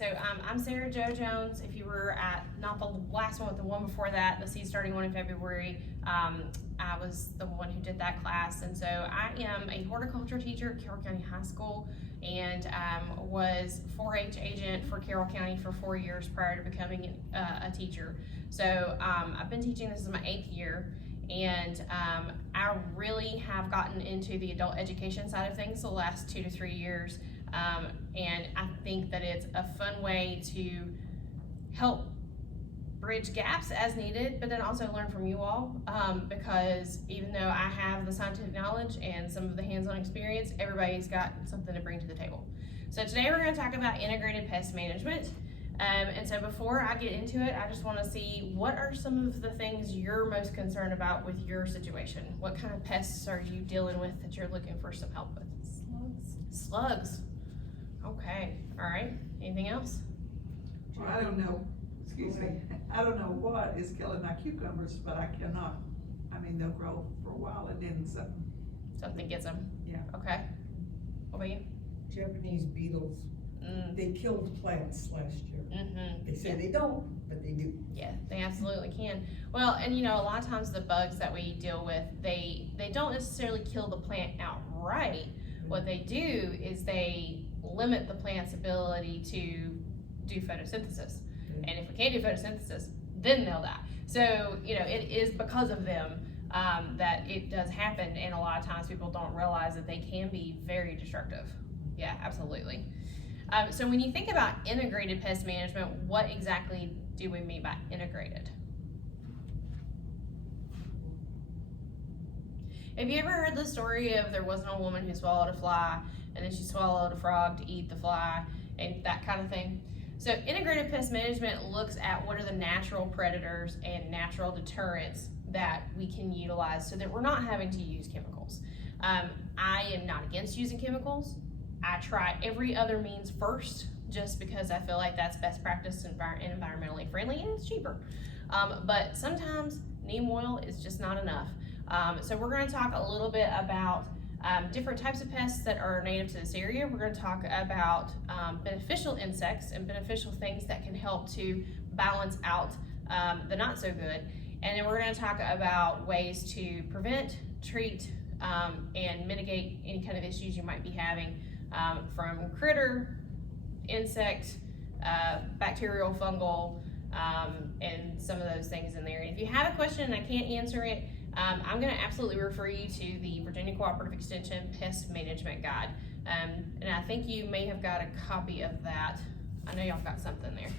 So I'm Sarah Jo Jones. If you were at not the last one, but the one before that, the seed starting one in February, I was the one who did that class. And so I am a horticulture teacher at Carroll County High School, and was 4-H agent for Carroll County for 4 years prior to becoming a teacher. So I've been teaching, this is my 8th year. And I really have gotten into the adult education side of things the last 2 to 3 years. And I think that it's a fun way to help bridge gaps as needed, but then also learn from you all, because even though I have the scientific knowledge and some of the hands-on experience, everybody's got something to bring to the table. So today we're going to talk about integrated pest management. And so before I get into it, I just want to see what are some of the things you're most concerned about with your situation. What kind of pests are you dealing with that you're looking for some help with? Slugs. Okay, all right. Anything else? Well, I don't know, excuse me, I don't know what is killing my cucumbers, but I cannot, I mean, they'll grow for a while and then Something gets them. Yeah. Okay. What about you? Japanese beetles. They killed plants last year. They say they don't, but they do. Yeah, they absolutely can. Well, and you know, a lot of times the bugs that we deal with, they don't necessarily kill the plant outright. What they do is they limit the plant's ability to do photosynthesis. And if we can't do photosynthesis, then they'll die. So, you know, it is because of them that it does happen, and a lot of times people don't realize that they can be very destructive. Yeah, absolutely. So when you think about integrated pest management, what exactly do we mean by integrated? Have you ever heard the story of there wasn't a woman who swallowed a fly, and then she swallowed a frog to eat the fly, and that kind of thing? So integrated pest management looks at what are the natural predators and natural deterrents that we can utilize so that we're not having to use chemicals. I am not against using chemicals. I try every other means first, just because I feel like that's best practice and environmentally friendly, and it's cheaper. But sometimes neem oil is just not enough. So we're going to talk a little bit about different types of pests that are native to this area. We're going to talk about beneficial insects and beneficial things that can help to balance out the not so good. And then we're going to talk about ways to prevent, treat, and mitigate any kind of issues you might be having from critter, insect, bacterial, fungal, and some of those things in there. And if you have a question and I can't answer it, I'm going to absolutely refer you to the Virginia Cooperative Extension Pest Management Guide. And I think you may have got a copy of that. I know y'all got something there.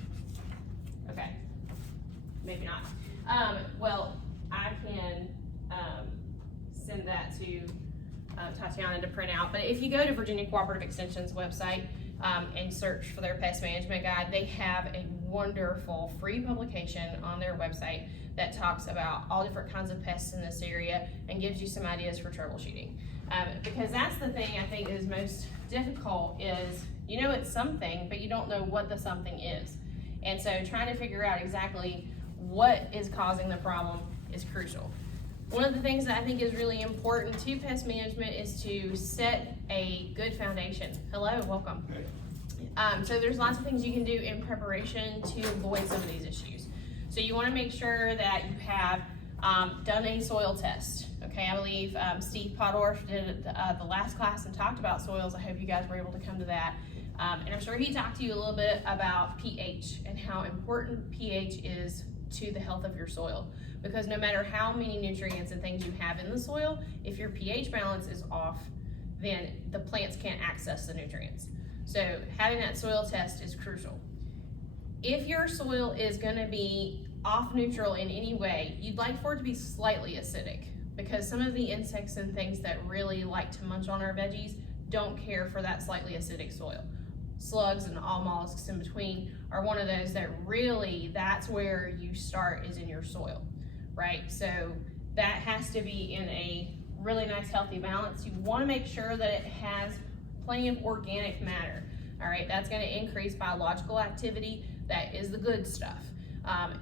Okay, maybe not. Well, I can send that to Tatiana to print out. But if you go to Virginia Cooperative Extension's website and search for their pest management guide, they have a wonderful free publication on their website that talks about all different kinds of pests in this area and gives you some ideas for troubleshooting. Because that's the thing I think is most difficult is, you know, it's something, but you don't know what the something is. And so trying to figure out exactly what is causing the problem is crucial. One of the things that I think is really important to pest management is to set a good foundation. Hello, welcome. So there's lots of things you can do in preparation to avoid some of these issues. So you want to make sure that you have done a soil test. Okay, I believe Steve Podorf did the last class and talked about soils. I hope you guys were able to come to that. And I'm sure he talked to you a little bit about pH and how important pH is to the health of your soil. Because no matter how many nutrients and things you have in the soil, if your pH balance is off, then the plants can't access the nutrients. So having that soil test is crucial. If your soil is going to be off neutral in any way, you'd like for it to be slightly acidic, because some of the insects and things that really like to munch on our veggies don't care for that slightly acidic soil. Slugs and all mollusks in between are one of those that really, that's where you start, is in your soil, right? So that has to be in a really nice healthy balance. You want to make sure that it has plenty of organic matter. All right, that's going to increase biological activity. That is the good stuff.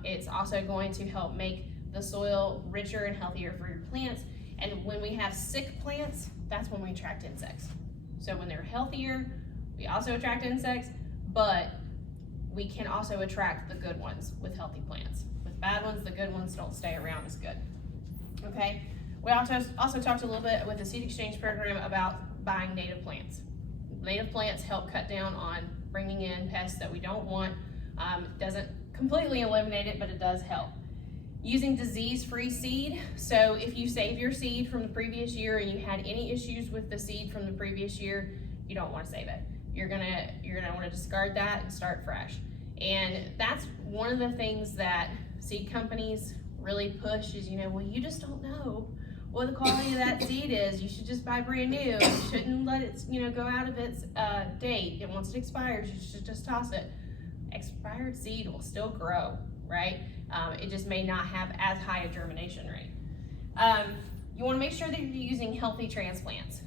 It's also going to help make the soil richer and healthier for your plants. And when we have sick plants, that's when we attract insects. So when they're healthier, we also attract insects, but we can also attract the good ones with healthy plants. With bad ones, the good ones don't stay around as good. Okay? We also talked a little bit with the seed exchange program about buying native plants. Native plants help cut down on bringing in pests that we don't want. It doesn't completely eliminate it, but it does help. Using disease-free seed. So if you save your seed from the previous year and you had any issues with the seed from the previous year, you don't want to save it. You're gonna want to discard that and start fresh. And that's one of the things that seed companies really push is, well, you just don't know what the quality of that seed is. You should just buy brand new. You shouldn't let it, go out of its date. And once it expires, you should just toss it. Expired seed will still grow, right? It just may not have as high a germination rate. You want to make sure that you're using healthy transplants.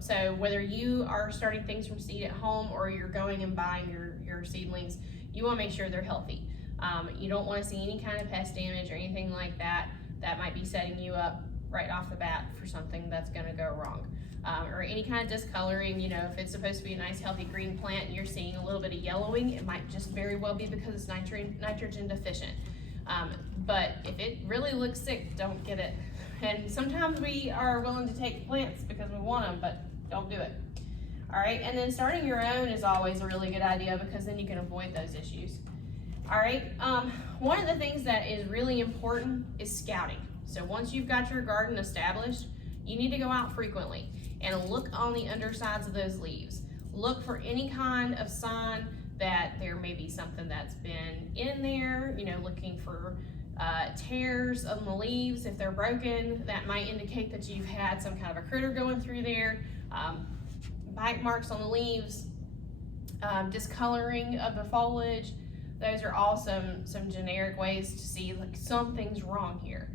So whether you are starting things from seed at home or you're going and buying your seedlings, you want to make sure they're healthy. You don't want to see any kind of pest damage or anything like that that might be setting you up right off the bat for something that's going to go wrong. Or any kind of discoloring, if it's supposed to be a nice healthy green plant and you're seeing a little bit of yellowing, it might just very well be because it's nitrogen deficient. But if it really looks sick, don't get it. And sometimes we are willing to take plants because we want them, but don't do it. All right, and then starting your own is always a really good idea because then you can avoid those issues. All right, one of the things that is really important is scouting. So once you've got your garden established, you need to go out frequently and look on the undersides of those leaves. Look for any kind of sign that there may be something that's been in there, looking for tears on the leaves. If they're broken, that might indicate that you've had some kind of a critter going through there. Bite marks on the leaves, discoloring of the foliage. Those are all some generic ways to see like something's wrong here.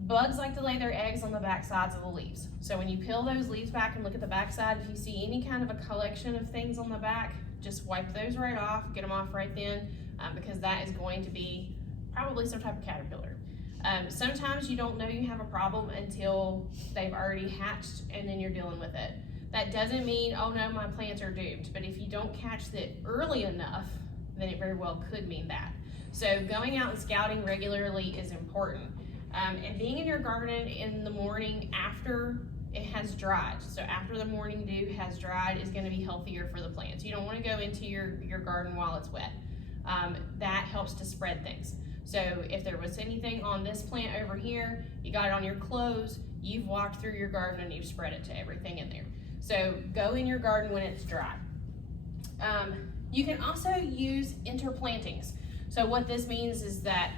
Bugs like to lay their eggs on the back sides of the leaves. So when you peel those leaves back and look at the back side, if you see any kind of a collection of things on the back, just wipe those right off, get them off right then, because that is going to be probably some type of caterpillar. Sometimes you don't know you have a problem until they've already hatched and then you're dealing with it. That doesn't mean, oh no, my plants are doomed, but if you don't catch it early enough, then it very well could mean that. So going out and scouting regularly is important. And being in your garden in the morning after it has dried, so after the morning dew has dried, is going to be healthier for the plants. You don't want to go into your garden while it's wet. That helps to spread things. So if there was anything on this plant over here, you got it on your clothes, you've walked through your garden and you've spread it to everything in there. So go in your garden when it's dry. You can also use interplantings. So what this means is that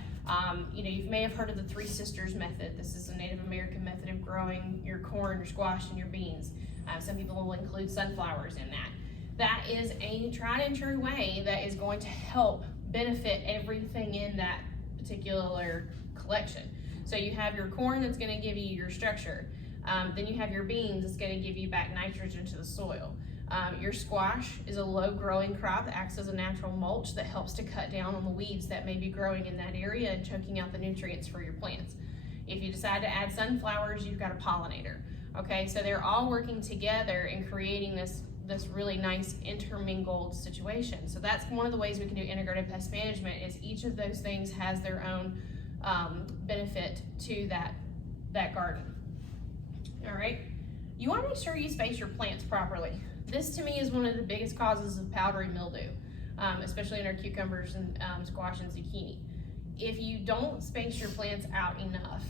you may have heard of the Three Sisters method. This is a Native American method of growing your corn, your squash, and your beans. Some people will include sunflowers in that. That is a tried and true way that is going to help benefit everything in that particular collection. So you have your corn that's going to give you your structure. Then you have your beans that's going to give you back nitrogen to the soil. Your squash is a low growing crop that acts as a natural mulch that helps to cut down on the weeds that may be growing in that area and choking out the nutrients for your plants. If you decide to add sunflowers, you've got a pollinator. Okay, so they're all working together and creating this really nice intermingled situation. So that's one of the ways we can do integrated pest management is each of those things has their own benefit to that garden. All right, you want to make sure you space your plants properly. This to me is one of the biggest causes of powdery mildew, especially in our cucumbers and squash and zucchini. If you don't space your plants out enough,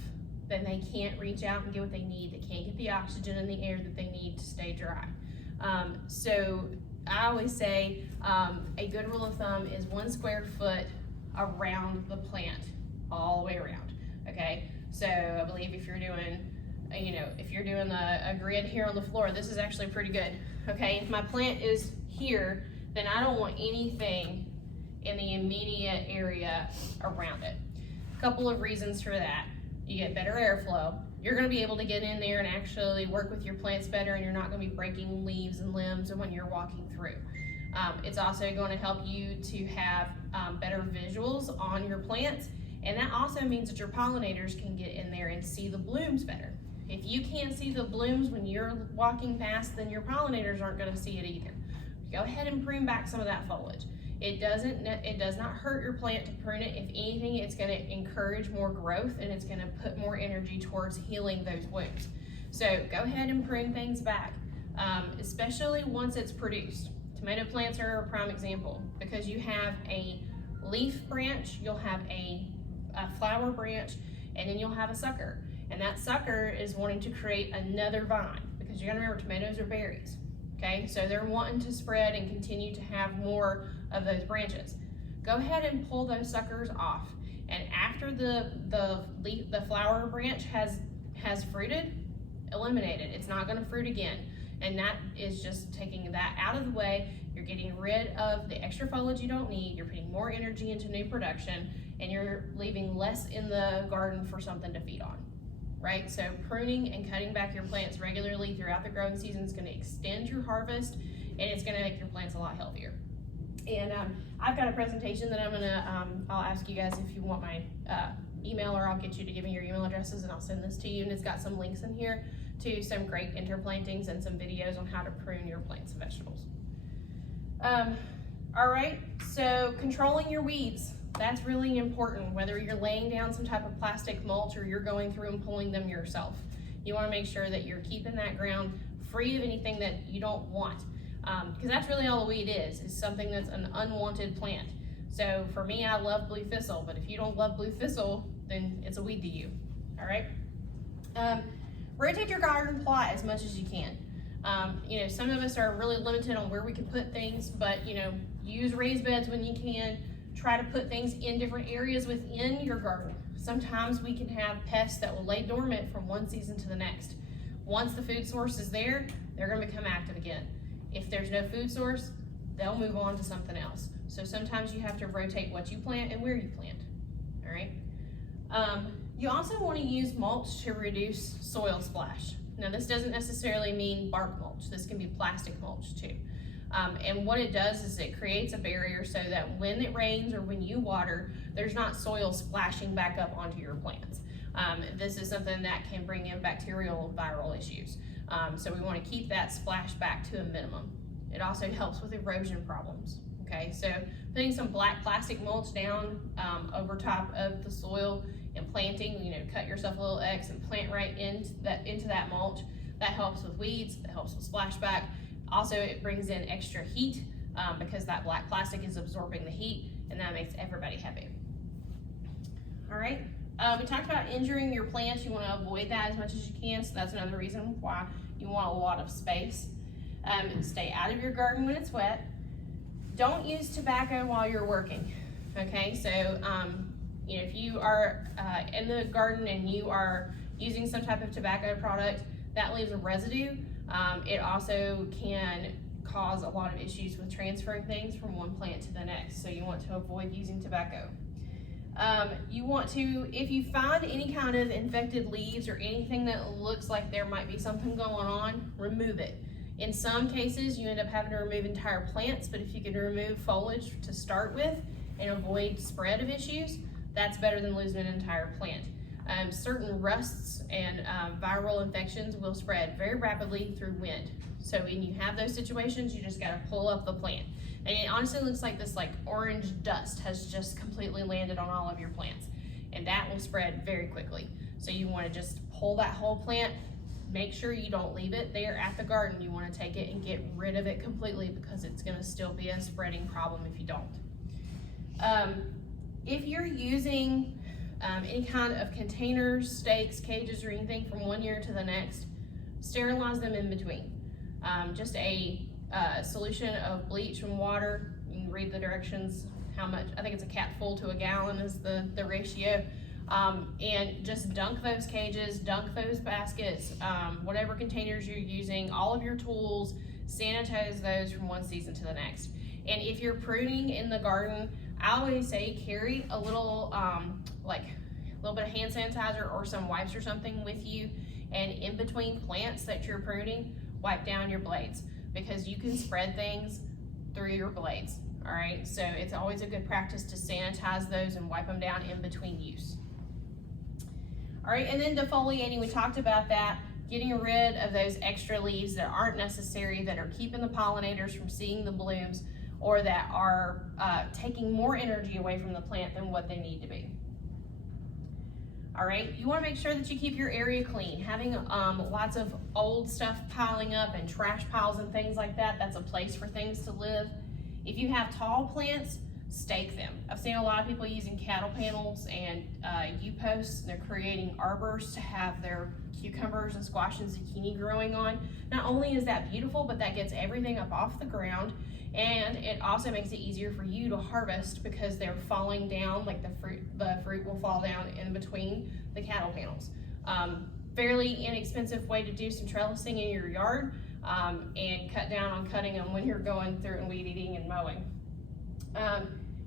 then they can't reach out and get what they need. They can't get the oxygen in the air that they need to stay dry. So I always say a good rule of thumb is 1 square foot around the plant, all the way around, okay? So I believe if you're doing a grid here on the floor, this is actually pretty good. Okay, if my plant is here, then I don't want anything in the immediate area around it. A couple of reasons for that. You get better airflow. You're going to be able to get in there and actually work with your plants better, and you're not going to be breaking leaves and limbs when you're walking through. It's also going to help you to have better visuals on your plants, and that also means that your pollinators can get in there and see the blooms better. If you can't see the blooms when you're walking past, then your pollinators aren't going to see it either. Go ahead and prune back some of that foliage. It does not hurt your plant to prune it. If anything, it's going to encourage more growth, and it's going to put more energy towards healing those wounds. So go ahead and prune things back, especially once it's produced. Tomato plants are a prime example, because you have a leaf branch, you'll have a flower branch, and then you'll have a sucker. And that sucker is wanting to create another vine, because you gotta remember, tomatoes are berries. Okay, so they're wanting to spread and continue to have more of those branches. Go ahead and pull those suckers off. And after the flower branch has fruited, eliminate it. It's not gonna fruit again. And that is just taking that out of the way. You're getting rid of the extra foliage you don't need. You're putting more energy into new production, and you're leaving less in the garden for something to feed on. Right? So pruning and cutting back your plants regularly throughout the growing season is going to extend your harvest, and it's going to make your plants a lot healthier. And I've got a presentation that I'm going to, I'll ask you guys if you want my email, or I'll get you to give me your email addresses and I'll send this to you. And it's got some links in here to some great interplantings and some videos on how to prune your plants and vegetables. All right, so controlling your weeds. That's really important, whether you're laying down some type of plastic mulch or you're going through and pulling them yourself. You wanna make sure that you're keeping that ground free of anything that you don't want. Because that's really all a weed is something that's an unwanted plant. So for me, I love blue thistle, but if you don't love blue thistle, then it's a weed to you, all right? Rotate your garden plot as much as you can. You know, some of us are really limited on where we can put things, but you know, use raised beds when you can. Try to put things in different areas within your garden. Sometimes we can have pests that will lay dormant from one season to the next. Once the food source is there, they're going to become active again. If there's no food source, they'll move on to something else. So sometimes you have to rotate what you plant and where you plant. All right. You also want to use mulch to reduce soil splash. Now, this doesn't necessarily mean bark mulch. This can be plastic mulch too. And what it does is it creates a barrier so that when it rains or when you water, there's not soil splashing back up onto your plants. This is something that can bring in bacterial viral issues. So we want to keep that splash back to a minimum. It also helps with erosion problems. Okay, so putting some black plastic mulch down over top of the soil and planting, you know, cut yourself a little X and plant right into that mulch. That helps with weeds, that helps with splashback. Also, it brings in extra heat because that black plastic is absorbing the heat, and that makes everybody happy. All right, we talked about injuring your plants. You want to avoid that as much as you can, so that's another reason why you want a lot of space. Stay out of your garden when it's wet. Don't use tobacco while you're working, okay? So, you know, if you are in the garden and you are using some type of tobacco product, that leaves a residue. It also can cause a lot of issues with transferring things from one plant to the next, so you want to avoid using tobacco. You want to, if you find any kind of infected leaves or anything that looks like there might be something going on, remove it. In some cases, you end up having to remove entire plants, but if you can remove foliage to start with and avoid spread of issues, that's better than losing an entire plant. Certain rusts and viral infections will spread very rapidly through wind. So when you have those situations, you just gotta pull up the plant. And it honestly looks like this orange dust has just completely landed on all of your plants. And that will spread very quickly. So you wanna just pull that whole plant, make sure you don't leave it there at the garden. You wanna take it and get rid of it completely because it's gonna still be a spreading problem if you don't. If you're using any kind of containers, stakes, cages, or anything from one year to the next, sterilize them in between. Just a solution of bleach and water. You can read the directions, how much, I think it's a capful to a gallon is the ratio. And just dunk those cages, dunk those baskets, whatever containers you're using, all of your tools, sanitize those from one season to the next. And if you're pruning in the garden, I always say carry a little, a little bit of hand sanitizer or some wipes or something with you, and in between plants that you're pruning, wipe down your blades because you can spread things through your blades, all right? So it's always a good practice to sanitize those and wipe them down in between use. All right, and then defoliating, we talked about that, getting rid of those extra leaves that aren't necessary, that are keeping the pollinators from seeing the blooms. or that are taking more energy away from the plant than what they need to be. All right, you want to make sure that you keep your area clean. Having lots of old stuff piling up and trash piles and things like that, that's a place for things to live. If you have tall plants, stake them. I've seen a lot of people using cattle panels and U-posts, and they're creating arbors to have their cucumbers and squash and zucchini growing on. Not only is that beautiful, but that gets everything up off the ground, and it also makes it easier for you to harvest because they're falling down, like the fruit will fall down in between the cattle panels. Fairly inexpensive way to do some trellising in your yard, and cut down on cutting them when you're going through and weed eating and mowing.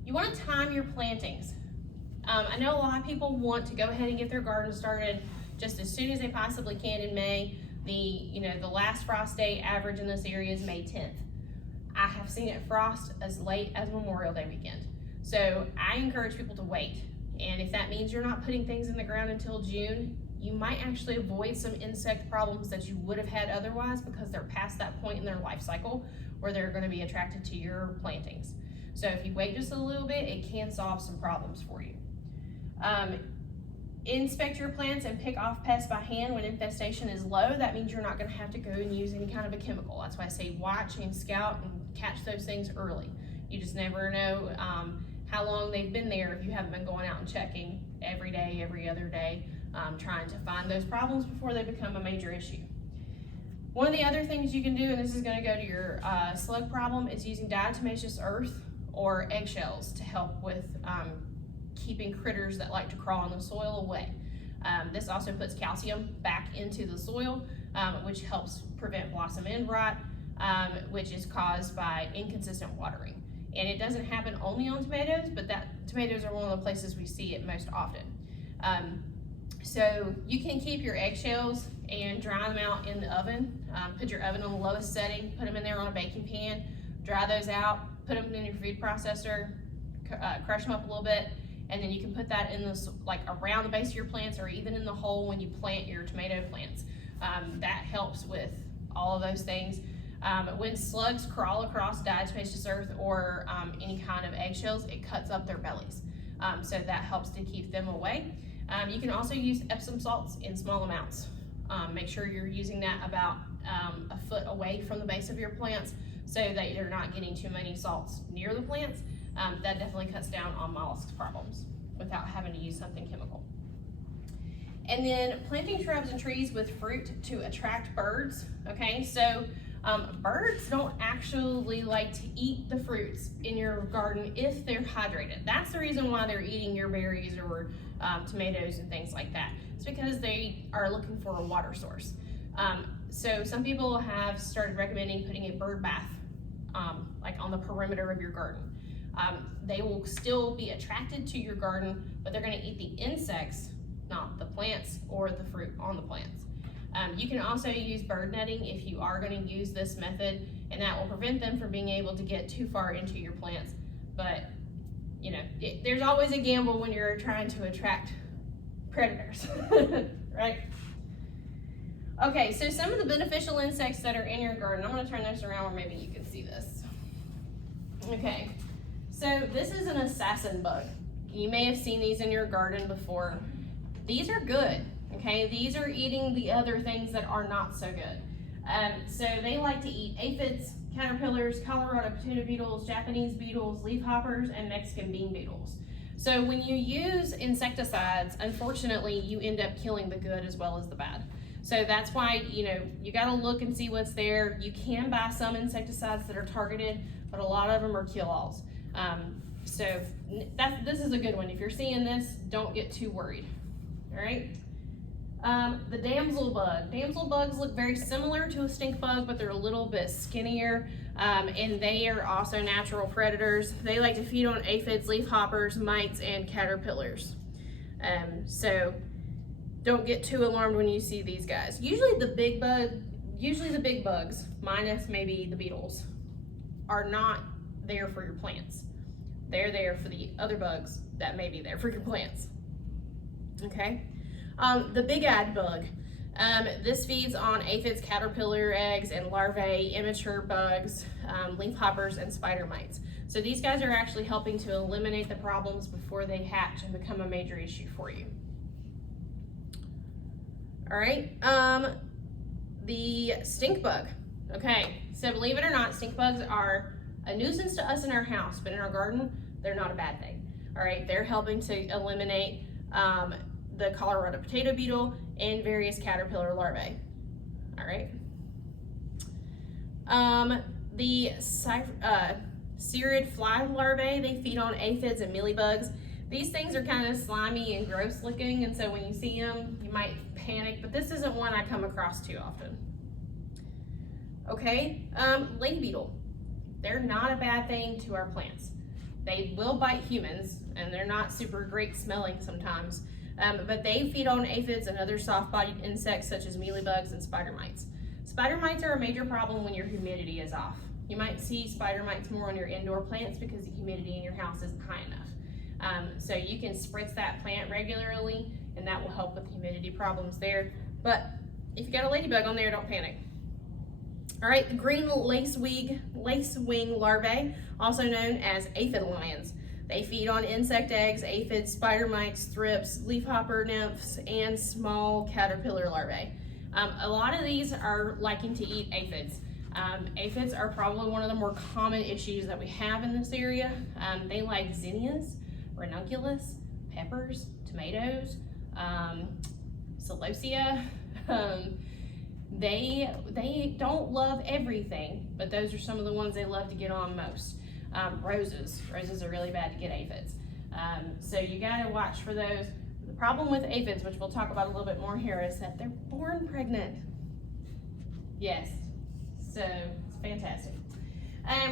You want to time your plantings. I know a lot of people want to go ahead and get their garden started just as soon as they possibly can in May. The last frost day average in this area is May 10th. I have seen it frost as late as Memorial Day weekend. So I encourage people to wait. And if that means you're not putting things in the ground until June, you might actually avoid some insect problems that you would have had otherwise because they're past that point in their life cycle where they're going to be attracted to your plantings. So if you wait just a little bit, it can solve some problems for you. Inspect your plants and pick off pests by hand when infestation is low. That means you're not going to have to go and use any kind of a chemical. That's why I say watch and scout and catch those things early. You just never know how long they've been there if you haven't been going out and checking every day, every other day, trying to find those problems before they become a major issue. One of the other things you can do, and this is going to go to your slug problem, is using diatomaceous earth or eggshells to help with keeping critters that like to crawl in the soil away. This also puts calcium back into the soil, which helps prevent blossom end rot, which is caused by inconsistent watering. And it doesn't happen only on tomatoes, but tomatoes are one of the places we see it most often. So you can keep your eggshells and dry them out in the oven. Put your oven on the lowest setting, put them in there on a baking pan, dry those out, put them in your food processor, crush them up a little bit, and then you can put that in like around the base of your plants or even in the hole when you plant your tomato plants. That helps with all of those things. When slugs crawl across diatomaceous earth or any kind of eggshells, it cuts up their bellies. So that helps to keep them away. You can also use Epsom salts in small amounts. Make sure you're using that about a foot away from the base of your plants so that you're not getting too many salts near the plants. That definitely cuts down on mollusks problems without having to use something chemical. And then planting shrubs and trees with fruit to attract birds. Okay, so birds don't actually like to eat the fruits in your garden if they're hydrated. That's the reason why they're eating your berries or tomatoes and things like that. It's because they are looking for a water source. So some people have started recommending putting a bird bath like on the perimeter of your garden. They will still be attracted to your garden, but they're going to eat the insects, not the plants or the fruit on the plants. You can also use bird netting if you are going to use this method, and that will prevent them from being able to get too far into your plants. But there's always a gamble when you're trying to attract predators, right? Okay, so some of the beneficial insects that are in your garden, I'm going to turn this around where maybe you can see this. Okay, so this is an assassin bug. You may have seen these in your garden before. These are good, okay? These are eating the other things that are not so good. So they like to eat aphids, caterpillars, Colorado tuna beetles, Japanese beetles, leafhoppers, and Mexican bean beetles. So when you use insecticides, unfortunately, you end up killing the good as well as the bad. So that's why, you got to look and see what's there. You can buy some insecticides that are targeted, but a lot of them are kill-alls. So this is a good one. If you're seeing this, don't get too worried. All right. The damsel bug. Damsel bugs look very similar to a stink bug, but they're a little bit skinnier, and they are also natural predators. They like to feed on aphids, leafhoppers, mites, and caterpillars. So don't get too alarmed when you see these guys. Usually the big bugs, minus maybe the beetles, are not there for your plants. They're there for the other bugs that may be there for your plants. Okay. The big-eyed bug. This feeds on aphids, caterpillar eggs, and larvae, immature bugs, leafhoppers, and spider mites. So these guys are actually helping to eliminate the problems before they hatch and become a major issue for you. All right, the stink bug. Okay, so believe it or not, stink bugs are a nuisance to us in our house, but in our garden, they're not a bad thing. All right, they're helping to eliminate the Colorado potato beetle and various caterpillar larvae. All right. The cerid fly larvae, they feed on aphids and mealybugs. These things are kind of slimy and gross looking, and so when you see them, you might panic, but this isn't one I come across too often. Okay, lady beetle. They're not a bad thing to our plants. They will bite humans, and they're not super great smelling sometimes, but they feed on aphids and other soft-bodied insects such as mealybugs and spider mites. Spider mites are a major problem when your humidity is off. You might see spider mites more on your indoor plants because the humidity in your house isn't high enough. So you can spritz that plant regularly, and that will help with humidity problems there. But if you got a ladybug on there, don't panic. All right, the green lacewing larvae, also known as aphid lions. They feed on insect eggs, aphids, spider mites, thrips, leafhopper nymphs, and small caterpillar larvae. A lot of these are liking to eat aphids. Aphids are probably one of the more common issues that we have in this area. They like zinnias, ranunculus, peppers, tomatoes, celosia. They don't love everything, but those are some of the ones they love to get on most. Roses are really bad to get aphids. So you gotta watch for those. The problem with aphids, which we'll talk about a little bit more here, is that they're born pregnant. Yes, so it's fantastic.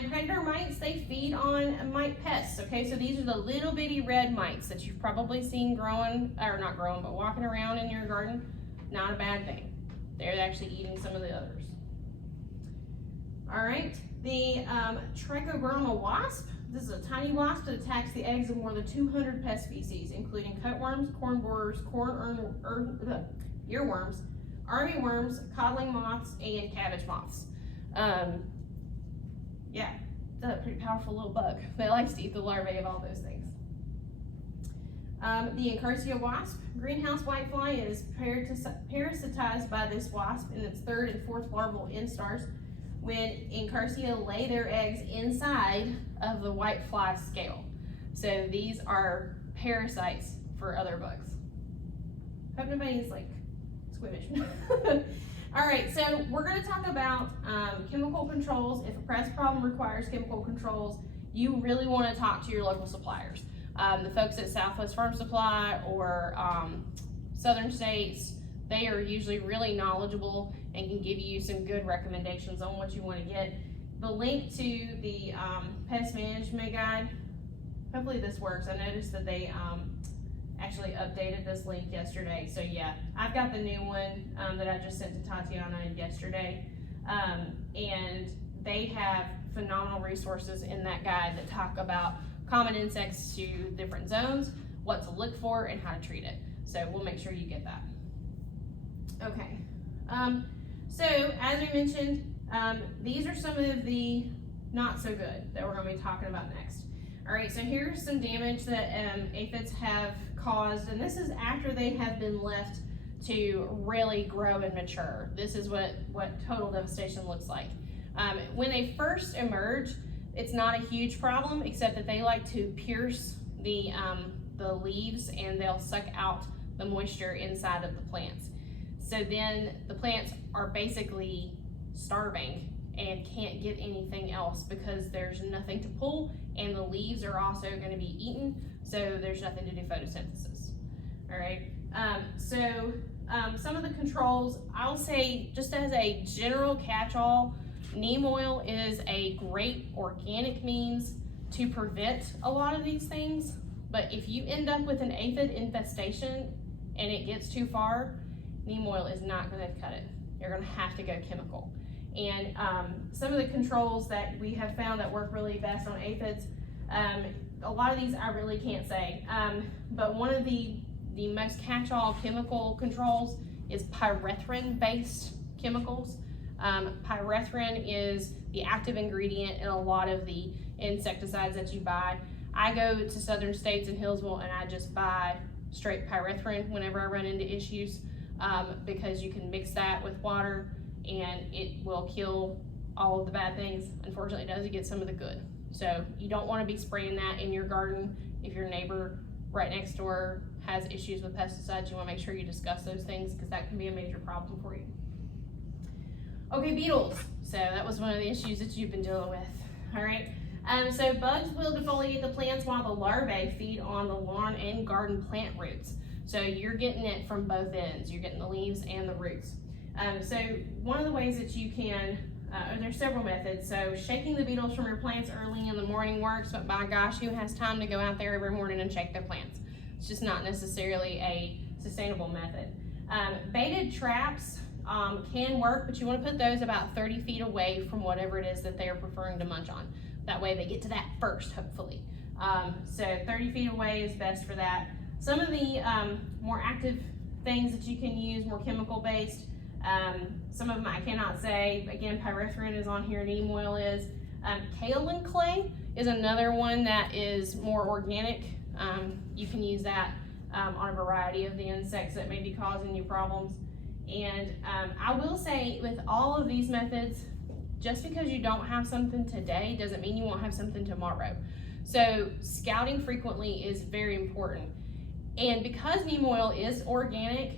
Predator mites, they feed on mite pests. Okay, so these are the little bitty red mites that you've probably seen growing, or not growing, but walking around in your garden. Not a bad thing. They're actually eating some of the others. All right, the trichogramma wasp. This is a tiny wasp that attacks the eggs of more than 200 pest species, including cutworms, corn borers, earworms, armyworms, codling moths, and cabbage moths. Yeah, it's a pretty powerful little bug. They like to eat the larvae of all those things. The Incarcia wasp, greenhouse whitefly, is parasitized by this wasp in its third and fourth larval instars when Incarcia lay their eggs inside of the whitefly scale. So these are parasites for other bugs. Hope nobody's like squeamish. All right, so we're going to talk about chemical controls. If a pest problem requires chemical controls, you really want to talk to your local suppliers. The folks at Southwest Farm Supply or Southern States, they are usually really knowledgeable and can give you some good recommendations on what you want to get. The link to the pest management guide, hopefully this works. I noticed that they actually updated this link yesterday. So yeah, I've got the new one that I just sent to Tatiana yesterday. And they have phenomenal resources in that guide that talk about common insects to different zones, what to look for, and how to treat it. So we'll make sure you get that. Okay, so as we mentioned, these are some of the not so good that we're going to be talking about next. All right, so here's some damage that aphids have caused, and this is after they have been left to really grow and mature. This is what total devastation looks like. When they first emerge, it's not a huge problem, except that they like to pierce the leaves and they'll suck out the moisture inside of the plants. So then the plants are basically starving and can't get anything else because there's nothing to pull, and the leaves are also going to be eaten, so there's nothing to do photosynthesis. All right, some of the controls, I'll say just as a general catch-all, neem oil is a great organic means to prevent a lot of these things, but if you end up with an aphid infestation and it gets too far, neem oil is not going to cut it. You're going to have to go chemical. And some of the controls that we have found that work really best on aphids, a lot of these I really can't say, but one of the most catch-all chemical controls is pyrethrin-based chemicals. Pyrethrin is the active ingredient in a lot of the insecticides that you buy. I go to Southern States in Hillsville and I just buy straight pyrethrin whenever I run into issues, because you can mix that with water and it will kill all of the bad things. Unfortunately, it doesn't get some of the good. So you don't want to be spraying that in your garden. If your neighbor right next door has issues with pesticides, you want to make sure you discuss those things, because that can be a major problem for you. Okay, beetles. So that was one of the issues that you've been dealing with. All right. So bugs will defoliate the plants while the larvae feed on the lawn and garden plant roots. So you're getting it from both ends. You're getting the leaves and the roots. So one of the ways that you can, there's several methods. So shaking the beetles from your plants early in the morning works, but by gosh, who has time to go out there every morning and shake their plants? It's just not necessarily a sustainable method. Baited traps can work, but you want to put those about 30 feet away from whatever it is that they are preferring to munch on. That way they get to that first, hopefully. So 30 feet away is best for that. Some of the more active things that you can use, more chemical-based, some of them I cannot say. Again, pyrethrin is on here, neem oil is. Kaolin clay is another one that is more organic. You can use that on a variety of the insects that may be causing you problems. And I will say, with all of these methods, just because you don't have something today doesn't mean you won't have something tomorrow. So scouting frequently is very important. And because neem oil is organic,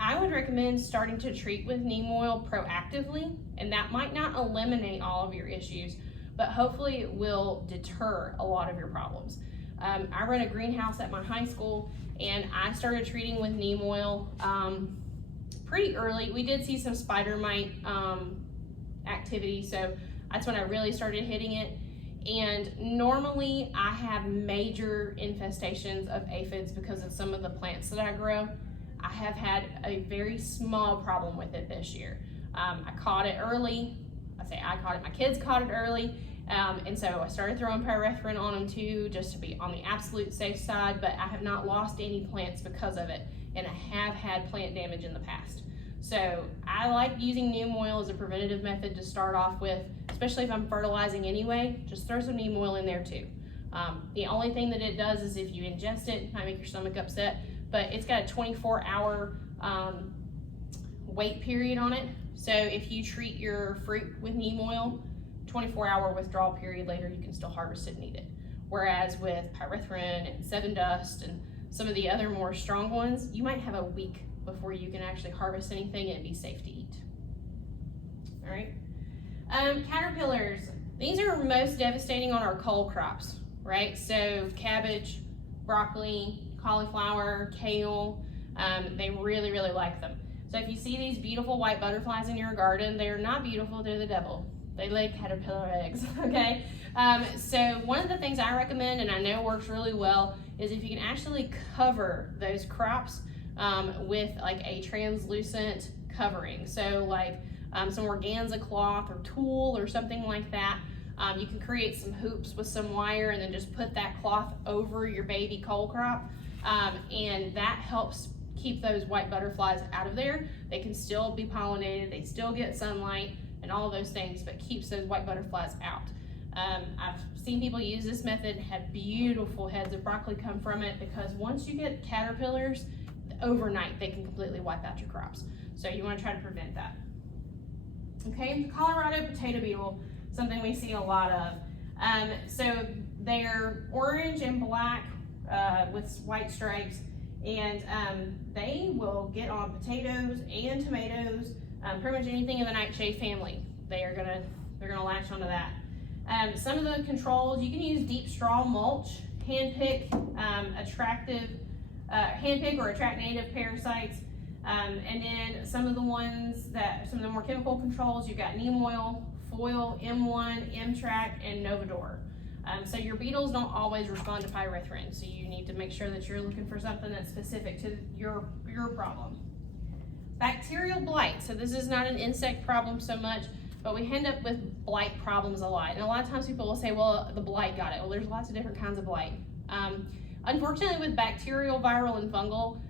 I would recommend starting to treat with neem oil proactively, and that might not eliminate all of your issues, but hopefully it will deter a lot of your problems. I run a greenhouse at my high school, and I started treating with neem oil pretty early. We did see some spider mite activity, so that's when I really started hitting it. And normally I have major infestations of aphids because of some of the plants that I grow. I have had a very small problem with it this year. I caught it early. I say I caught it, my kids caught it early. And so I started throwing pyrethrin on them too, just to be on the absolute safe side, but I have not lost any plants because of it. And I have had plant damage in the past. So I like using neem oil as a preventative method to start off with, especially if I'm fertilizing anyway. Just throw some neem oil in there too. The only thing that it does is if you ingest it, it might make your stomach upset, but it's got a 24-hour wait period on it. So if you treat your fruit with neem oil, 24-hour withdrawal period later, you can still harvest it and eat it. Whereas with pyrethrin and seven dust and some of the other more strong ones, you might have a week before you can actually harvest anything and be safe to eat. All right. Caterpillars. These are most devastating on our cole crops, right? So cabbage, broccoli, cauliflower, kale, they really, really like them. So if you see these beautiful white butterflies in your garden, they're not beautiful, they're the devil. They lay caterpillar eggs, okay? So one of the things I recommend, and I know works really well, is if you can actually cover those crops with like a translucent covering. So like some organza cloth or tulle or something like that. You can create some hoops with some wire and then just put that cloth over your baby cole crop. And that helps keep those white butterflies out of there. They can still be pollinated, they still get sunlight and all of those things, but keeps those white butterflies out. I've seen people use this method, have beautiful heads of broccoli come from it, because once you get caterpillars, overnight they can completely wipe out your crops. So you want to try to prevent that. Okay, the Colorado potato beetle, something we see a lot of. So they're orange and black with white stripes, and they will get on potatoes and tomatoes, pretty much anything in the nightshade family. They're gonna latch onto that. Some of the controls, you can use deep straw mulch, handpick or attract native parasites, and then some of the more chemical controls, you've got neem oil, foil, M1, M-Track, and Novador. So your beetles don't always respond to pyrethrin, so you need to make sure that you're looking for something that's specific to your problem. Bacterial blight. So this is not an insect problem so much, but we end up with blight problems a lot. And a lot of times people will say, well, the blight got it. Well, there's lots of different kinds of blight. Unfortunately, with bacterial, viral, and fungal,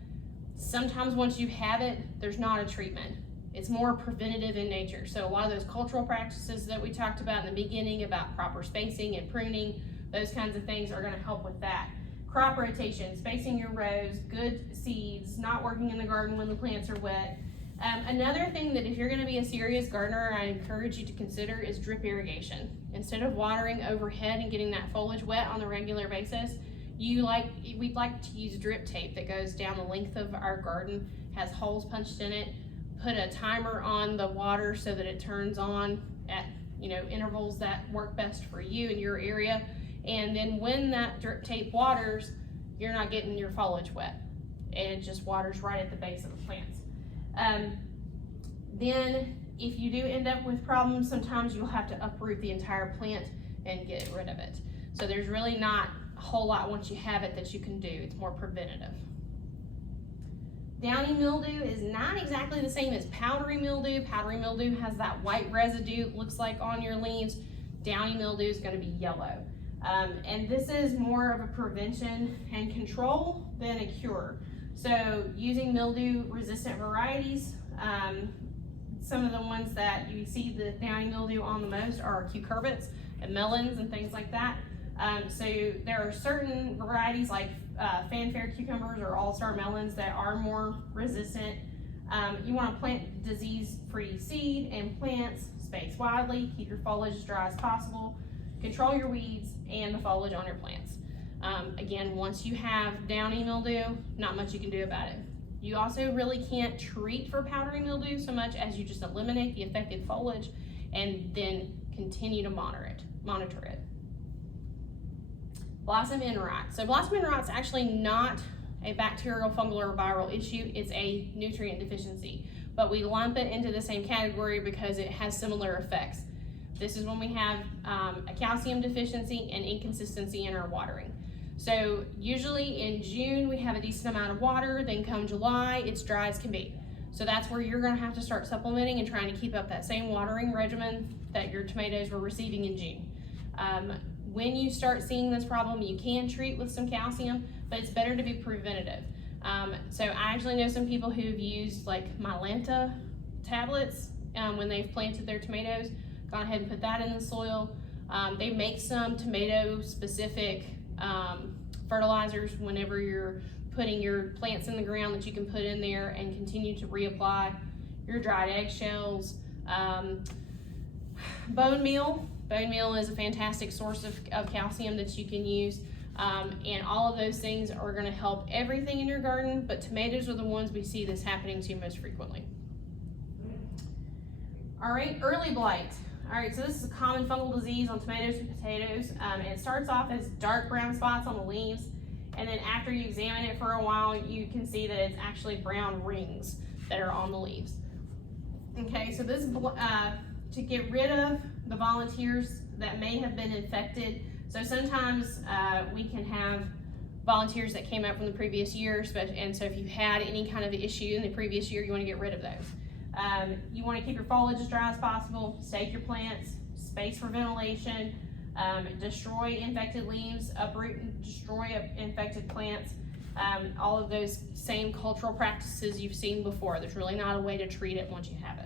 sometimes once you have it, there's not a treatment. It's more preventative in nature. So a lot of those cultural practices that we talked about in the beginning about proper spacing and pruning, those kinds of things are gonna help with that. Crop rotation, spacing your rows, good seeds, not working in the garden when the plants are wet. Another thing that if you're gonna be a serious gardener, I encourage you to consider is drip irrigation. Instead of watering overhead and getting that foliage wet on a regular basis, we'd like to use drip tape that goes down the length of our garden, has holes punched in it, put a timer on the water so that it turns on at intervals that work best for you in your area. And then when that drip tape waters, you're not getting your foliage wet. It just waters right at the base of the plants. Then if you do end up with problems, sometimes you'll have to uproot the entire plant and get rid of it. So there's really not a whole lot once you have it that you can do. It's more preventative. Downy mildew is not exactly the same as powdery mildew. Powdery mildew has that white residue it looks like on your leaves. Downy mildew is going to be yellow. And this is more of a prevention and control than a cure. So using mildew resistant varieties, some of the ones that you see the downy mildew on the most are cucurbits and melons and things like that. So there are certain varieties like fanfare cucumbers or all-star melons that are more resistant. You want to plant disease-free seed and plants, space widely, keep your foliage as dry as possible, control your weeds and the foliage on your plants. Again, once you have downy mildew, not much you can do about it. You also really can't treat for powdery mildew so much as you just eliminate the affected foliage and then continue to monitor it. Blossom end rot. So blossom end rot is actually not a bacterial, fungal, or viral issue. It's a nutrient deficiency, but we lump it into the same category because it has similar effects. This is when we have a calcium deficiency and inconsistency in our watering. So usually in June we have a decent amount of water, then come July it's dry as can be. So that's where you're going to have to start supplementing and trying to keep up that same watering regimen that your tomatoes were receiving in June. When you start seeing this problem, you can treat with some calcium, but it's better to be preventative. So I actually know some people who've used like Mylanta tablets when they've planted their tomatoes, gone ahead and put that in the soil. They make some tomato specific fertilizers whenever you're putting your plants in the ground that you can put in there and continue to reapply. Your dried eggshells, bone meal. Bone meal is a fantastic source of calcium that you can use, and all of those things are going to help everything in your garden, but tomatoes are the ones we see this happening to most frequently. All right, early blight. All right, so this is a common fungal disease on tomatoes and potatoes, and it starts off as dark brown spots on the leaves, and then after you examine it for a while, you can see that it's actually brown rings that are on the leaves. Okay, so this to get rid of the volunteers that may have been infected. So sometimes we can have volunteers that came out from the previous year, and so if you had any kind of issue in the previous year, you want to get rid of those. You want to keep your foliage as dry as possible, stake your plants, space for ventilation, destroy infected leaves, uproot and destroy infected plants. All of those same cultural practices you've seen before. There's really not a way to treat it once you have it.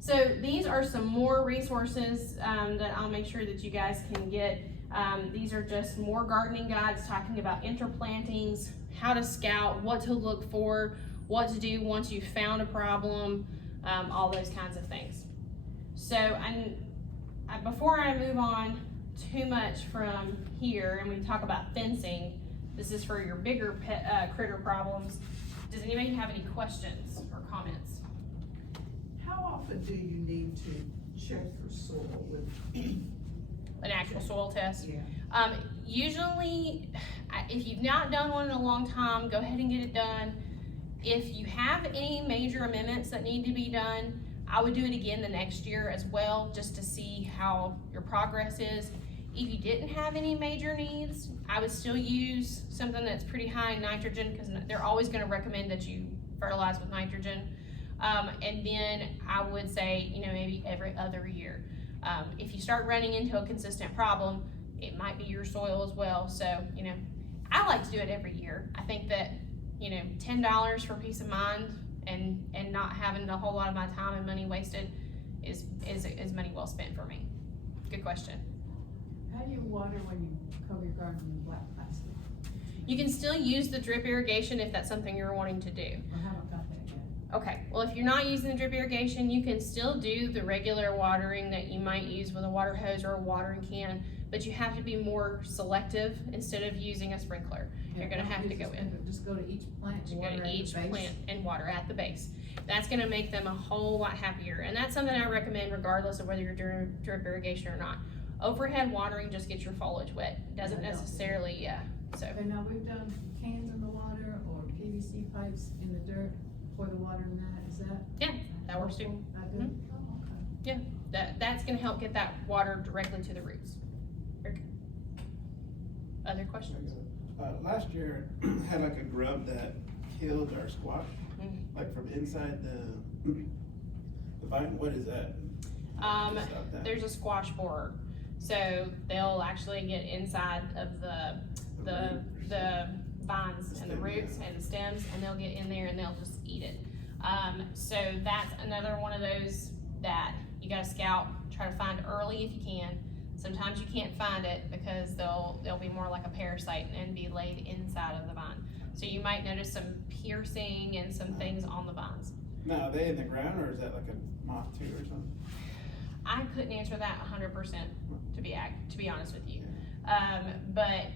So these are some more resources that I'll make sure that you guys can get. These are just more gardening guides talking about interplantings, how to scout, what to look for, what to do once you've found a problem, all those kinds of things. So before I move on too much from here and we talk about fencing, this is for your bigger critter problems. Does anybody have any questions or comments? How often do you need to check your soil with An actual soil test? Yeah. Usually, if you've not done one in a long time, go ahead and get it done. If you have any major amendments that need to be done, I would do it again the next year as well, just to see how your progress is. If you didn't have any major needs, I would still use something that's pretty high in nitrogen, because they're always going to recommend that you fertilize with nitrogen. And then I would say, maybe every other year. If you start running into a consistent problem, it might be your soil as well. So, I like to do it every year. I think that, $10 for peace of mind and not having a whole lot of my time and money wasted is money well spent for me. Good question. How do you water when you cover your garden in black plastic? You can still use the drip irrigation if that's something you're wanting to do. I haven't got that yet. Okay, well, if you're not using the drip irrigation, you can still do the regular watering that you might use with a water hose or a watering can, but you have to be more selective instead of using a sprinkler. You're gonna have to go in. Just go to each plant, You go water to at each the base. plant and water at the base. That's gonna make them a whole lot happier, and that's something I recommend regardless of whether you're doing drip irrigation or not. Overhead watering just gets your foliage wet. It doesn't necessarily, yeah, so. Okay, now we've done cans in the water or PVC pipes in the dirt for the water and that, is that? Yeah, that works too. I do? Mhm. Oh, okay. That's gonna help get that water directly to the roots. Very good. Other questions? Last year, had like a grub that killed our squash, Mhm. like from inside the vine. What is that? Stop that. There's a squash borer, so they'll actually get inside of the vines and the roots and the stems, and they'll get in there and they'll just eat it. So that's another one of those that you gotta scout, try to find early if you can. Sometimes you can't find it because they'll be more like a parasite and be laid inside of the vine. So you might notice some piercing and some things on the vines. Now, are they in the ground or is that like a moth too or something? I couldn't answer that 100% to be honest with you. But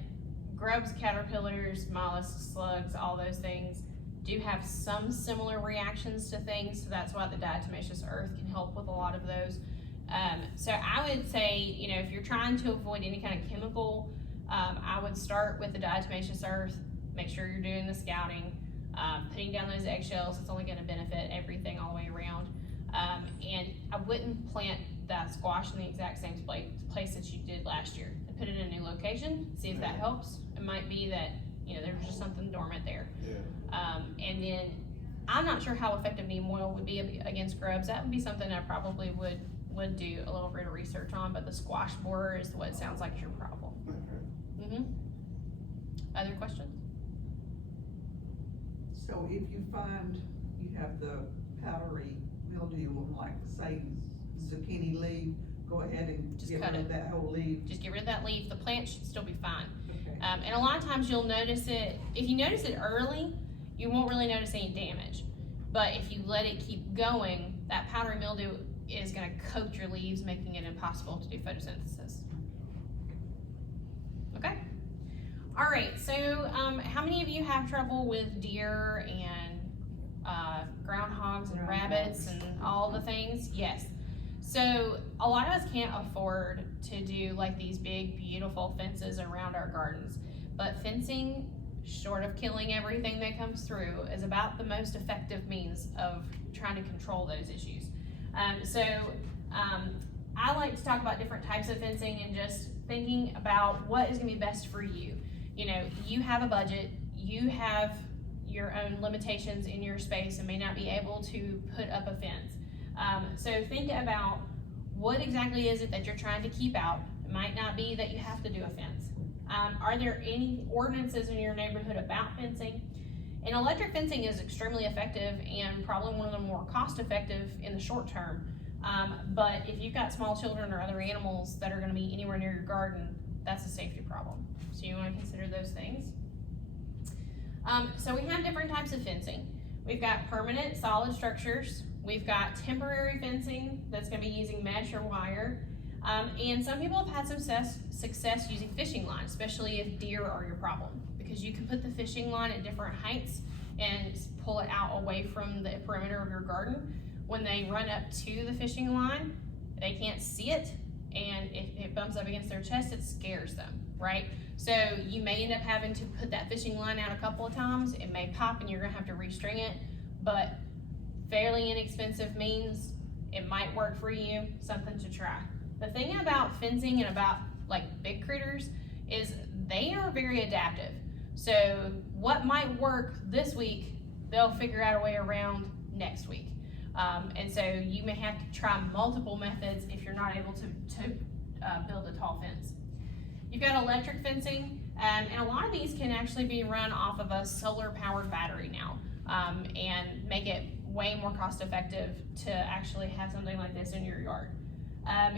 grubs, caterpillars, mollusks, slugs, all those things do have some similar reactions to things, so that's why the diatomaceous earth can help with a lot of those. So I would say, if you're trying to avoid any kind of chemical, I would start with the diatomaceous earth, make sure you're doing the scouting, putting down those eggshells. It's only gonna benefit everything all the way around. And I wouldn't plant that squash in the exact same place that you did last year. Put it in a new location, see if that helps. It might be that, there was just something dormant there. Yeah. And then I'm not sure how effective neem oil would be against grubs. That would be something I probably would do a little bit of research on, but the squash borer is what sounds like your problem. Okay. Other questions? So if you find you have the powdery mildew on, like, say, zucchini leaf, go ahead and Just get cut rid of it. that whole leaf. Just get rid of that leaf. The plant should still be fine. Okay. And a lot of times you'll notice it, if you notice it early, you won't really notice any damage. But if you let it keep going, that powdery mildew is gonna coat your leaves, making it impossible to do photosynthesis. Okay? All right, so how many of you have trouble with deer and groundhogs and rabbits and all the things? Yes. So a lot of us can't afford to do like these big, beautiful fences around our gardens, but fencing, short of killing everything that comes through, is about the most effective means of trying to control those issues. I like to talk about different types of fencing and just thinking about what is gonna be best for you. You have a budget, you have your own limitations in your space and may not be able to put up a fence. So think about what exactly is it that you're trying to keep out. It might not be that you have to do a fence. Are there any ordinances in your neighborhood about fencing? And electric fencing is extremely effective and probably one of the more cost effective in the short term. But if you've got small children or other animals that are gonna be anywhere near your garden, that's a safety problem. So you wanna consider those things. So we have different types of fencing. We've got permanent solid structures. We've got temporary fencing that's gonna be using mesh or wire. And some people have had some success using fishing line, especially if deer are your problem, because you can put the fishing line at different heights and pull it out away from the perimeter of your garden. When they run up to the fishing line, they can't see it, and if it bumps up against their chest, it scares them, right? So you may end up having to put that fishing line out a couple of times. It may pop and you're gonna have to restring it, but fairly inexpensive means it might work for you, something to try. The thing about fencing and about like big critters is they are very adaptive. So what might work this week, they'll figure out a way around next week. And so you may have to try multiple methods if you're not able to build a tall fence. You've got electric fencing, and a lot of these can actually be run off of a solar powered battery now, and make it way more cost effective to actually have something like this in your yard.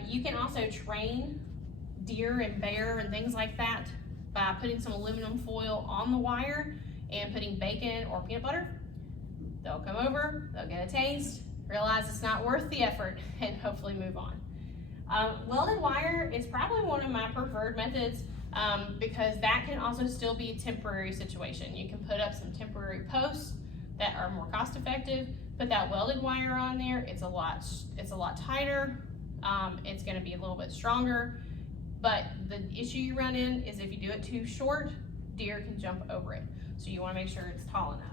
You can also train deer and bear and things like that by putting some aluminum foil on the wire and putting bacon or peanut butter. They'll come over, they'll get a taste, realize it's not worth the effort, and hopefully move on. Welded wire is probably one of my preferred methods because that can also still be a temporary situation. You can put up some temporary posts that are more cost effective, put that welded wire on there, it's a lot tighter, it's gonna be a little bit stronger, but the issue you run in is if you do it too short, deer can jump over it. So you wanna make sure it's tall enough.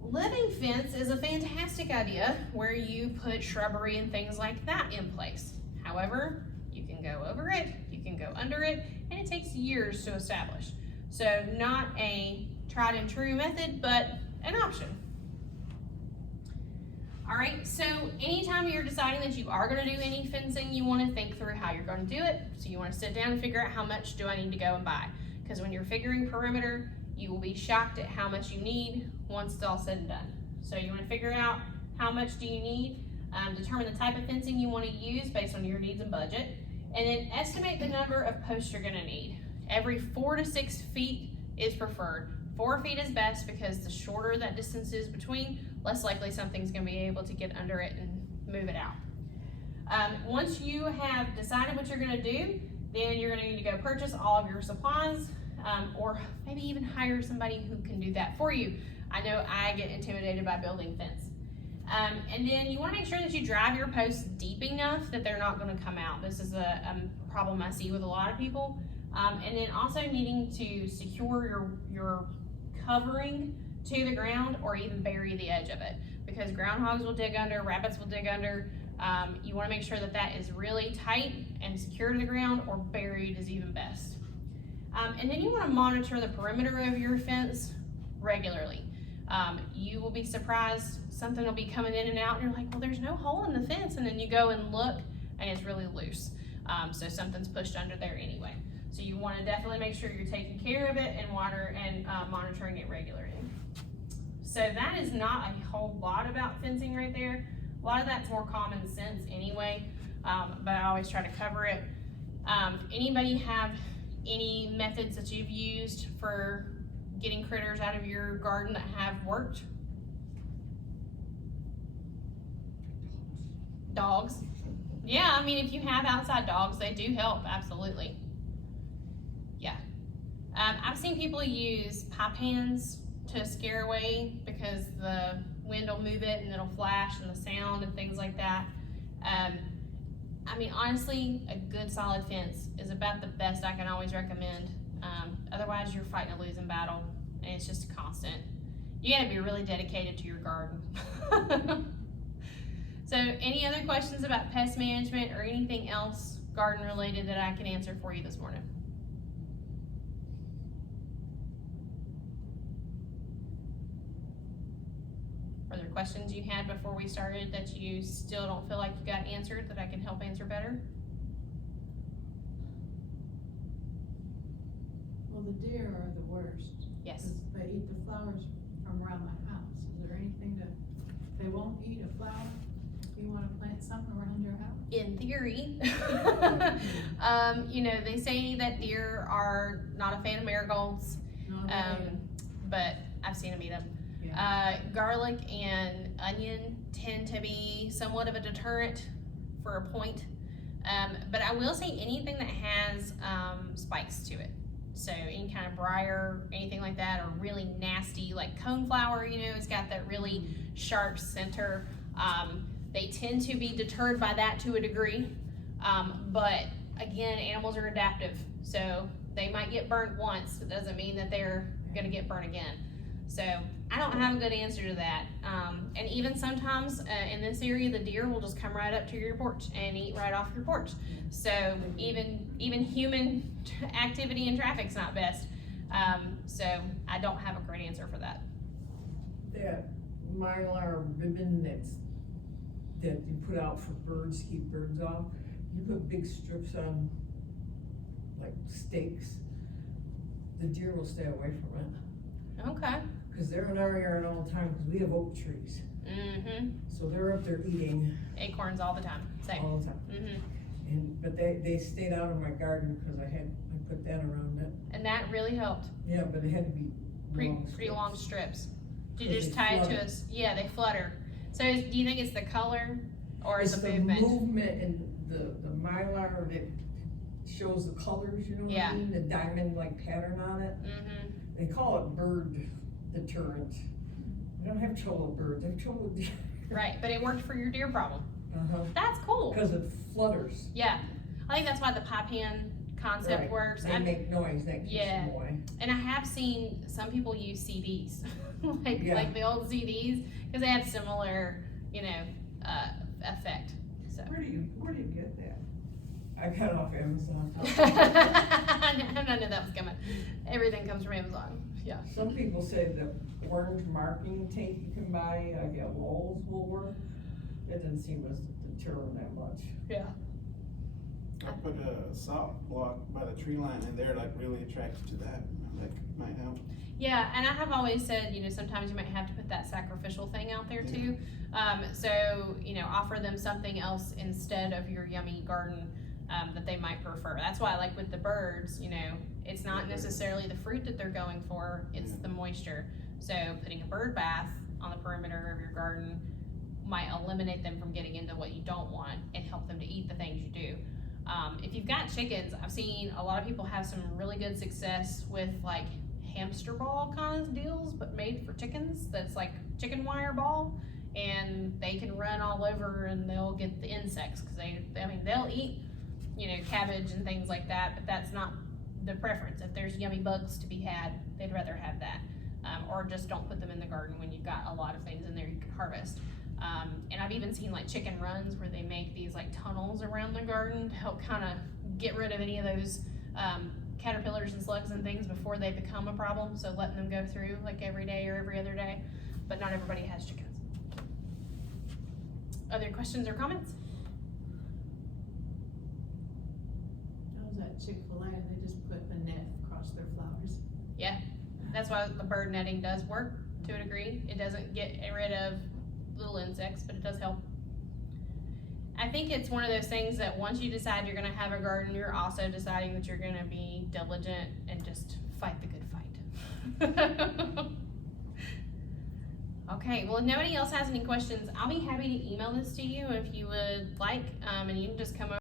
Living fence is a fantastic idea where you put shrubbery and things like that in place. However, you can go over it, you can go under it, and it takes years to establish. So not a tried and true method, but an option. All right, so anytime you're deciding that you are gonna do any fencing, you wanna think through how you're gonna do it. So you wanna sit down and figure out how much do I need to go and buy. Because when you're figuring perimeter, you will be shocked at how much you need once it's all said and done. So you wanna figure out how much do you need, determine the type of fencing you wanna use based on your needs and budget, and then estimate the number of posts you're gonna need. Every 4 to 6 feet is preferred. 4 feet is best because the shorter that distance is between, less likely something's gonna be able to get under it and move it out. Once you have decided what you're gonna do, then you're gonna need to go purchase all of your supplies, or maybe even hire somebody who can do that for you. I know I get intimidated by building fence. And then you wanna make sure that you drive your posts deep enough that they're not gonna come out. This is a problem I see with a lot of people. And then also needing to secure your covering to the ground or even bury the edge of it, because groundhogs will dig under, rabbits will dig under. You wanna make sure that that is really tight and secure to the ground, or buried is even best. And then you wanna monitor the perimeter of your fence regularly. You will be surprised, something will be coming in and out and you're like, well, there's no hole in the fence, and then you go and look and it's really loose. So something's pushed under there anyway. So you wanna definitely make sure you're taking care of it and monitoring it regularly. So that is not a whole lot about fencing right there. A lot of that's more common sense anyway, but I always try to cover it. Anybody have any methods that you've used for getting critters out of your garden that have worked? Dogs. Yeah, I mean, if you have outside dogs, they do help, absolutely. Yeah. I've seen people use pie pans to scare away because the wind will move it and it'll flash and the sound and things like that. I mean, honestly, a good solid fence is about the best I can always recommend. Otherwise, you're fighting a losing battle, and it's just constant. You gotta be really dedicated to your garden. So, any other questions about pest management or anything else garden related that I can answer for you this morning? Are there questions you had before we started that you still don't feel like you got answered that I can help answer better? Well, the deer are the worst. Yes. 'Cause they eat the flowers from around my house. Is there anything they won't eat a flower? You wanna plant something around your house? In theory. You know, they say that deer are not a fan of marigolds, No, but I've seen them eat them. Garlic and onion tend to be somewhat of a deterrent for a point. But I will say anything that has spikes to it. So any kind of briar, anything like that, or really nasty, like coneflower, you know, it's got that really sharp center. They tend to be deterred by that to a degree. But again, animals are adaptive. So they might get burnt once. It doesn't mean that they're gonna get burnt again. So I don't have a good answer to that. And even sometimes in this area, the deer will just come right up to your porch and eat right off your porch. So even human activity and traffic's not best. So I don't have a great answer for that. That mylar ribbon that you put out for birds, to keep birds off, you put big strips on, like stakes, the deer will stay away from it. Okay. Cause they're in our yard all the time, cause we have oak trees. Mm-hmm. So they're up there eating Acorns all the time, same. all the time. Mm-hmm. But they stayed out of my garden because I put that around it. And that really helped. Yeah, but it had to be long Pretty strips. long strips. Did you Because just they tie it to flutter. us? Yeah, they flutter. So do you think it's the color or It's the the movement? movement and the mylar that shows the colors, you know what Yeah. I mean? The diamond-like pattern on it. Mm-hmm. They call it bird deterrent. I don't have trouble with birds, I have trouble with Right, but it worked for your deer problem. Uh-huh, That's cool. because it flutters. Yeah, I think that's why the pie pan concept Right. works. They make noise, that keeps Yeah. them away. And I have seen some people use CDs, like Yeah. the old CDs, because they have similar, effect. So. Where do you get that? I got it off Amazon. I knew that was coming. Everything comes from Amazon. Yeah. Some people say the orange marking tape you can buy, like at Lowe's, will work. It doesn't seem to deter them that much. Yeah. I put a salt block by the tree line and they're like really attracted to that, like might help. Yeah, and I have always said, sometimes you might have to put that sacrificial thing out there too. So, offer them something else instead of your yummy garden that they might prefer. That's why, like with the birds, it's not necessarily the fruit that they're going for, it's the moisture. So putting a bird bath on the perimeter of your garden might eliminate them from getting into what you don't want and help them to eat the things you do. If you've got chickens, I've seen a lot of people have some really good success with like hamster ball kind of deals, but made for chickens. That's like chicken wire ball, and they can run all over and they'll get the insects because they'll eat, cabbage and things like that, but that's not the preference. If there's yummy bugs to be had, they'd rather have that. Or just don't put them in the garden when you've got a lot of things in there you can harvest. And I've even seen like chicken runs where they make these like tunnels around the garden to help kind of get rid of any of those caterpillars and slugs and things before they become a problem. So letting them go through like every day or every other day, but not everybody has chickens. Other questions or comments? I was at Chick-fil-A and they just put a net across their flowers. That's why the bird netting does work to a degree. It doesn't get rid of little insects, but it does help. I think it's one of those things that once you decide you're gonna have a garden, you're also deciding that you're gonna be diligent and just fight the good fight. Okay, well if nobody else has any questions, I'll be happy to email this to you if you would like, and you can just come over